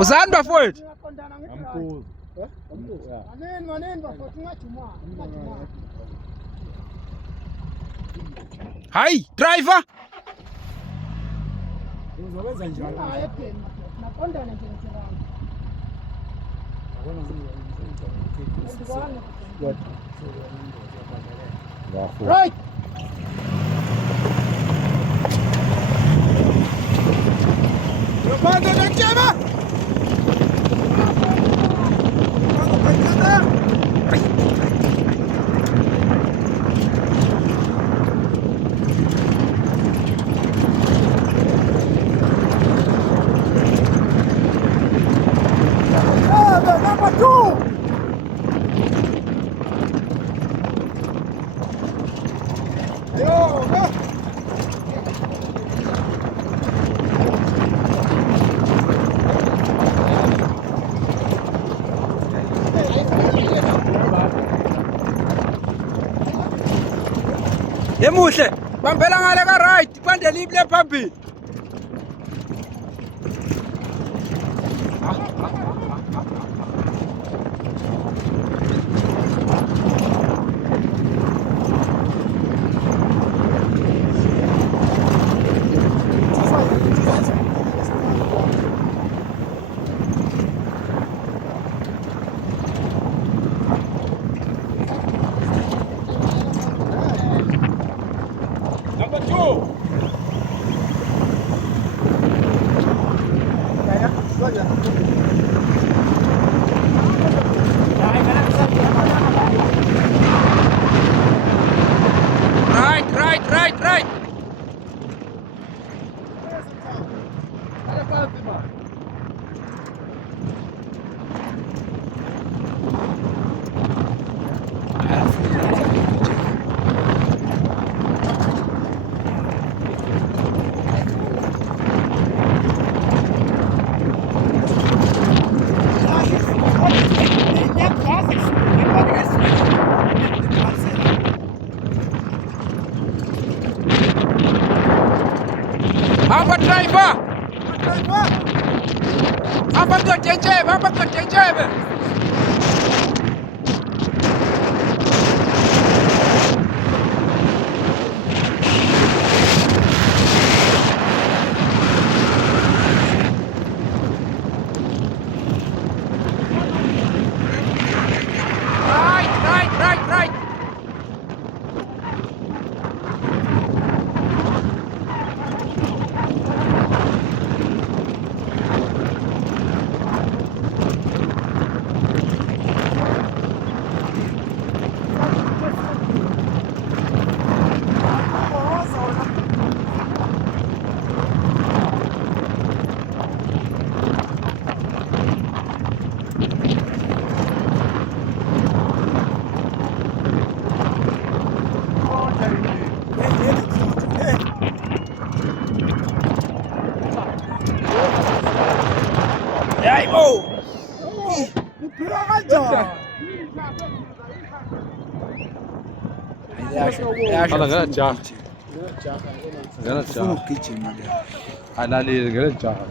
Usahani bafowethu? Hayi, driver. Uzowenza njani? Naqondana nje ngicabanga. Right. Manda nakema. Yemuhle, bambela ngale ka right, kwandela ible phambili. Number 2. Right. Apa driver? Apa tu cecep? Apa tu cecep? Right. Hey, oh! هذا غير الجاهل غير الجاهل على اللي غير الجاهل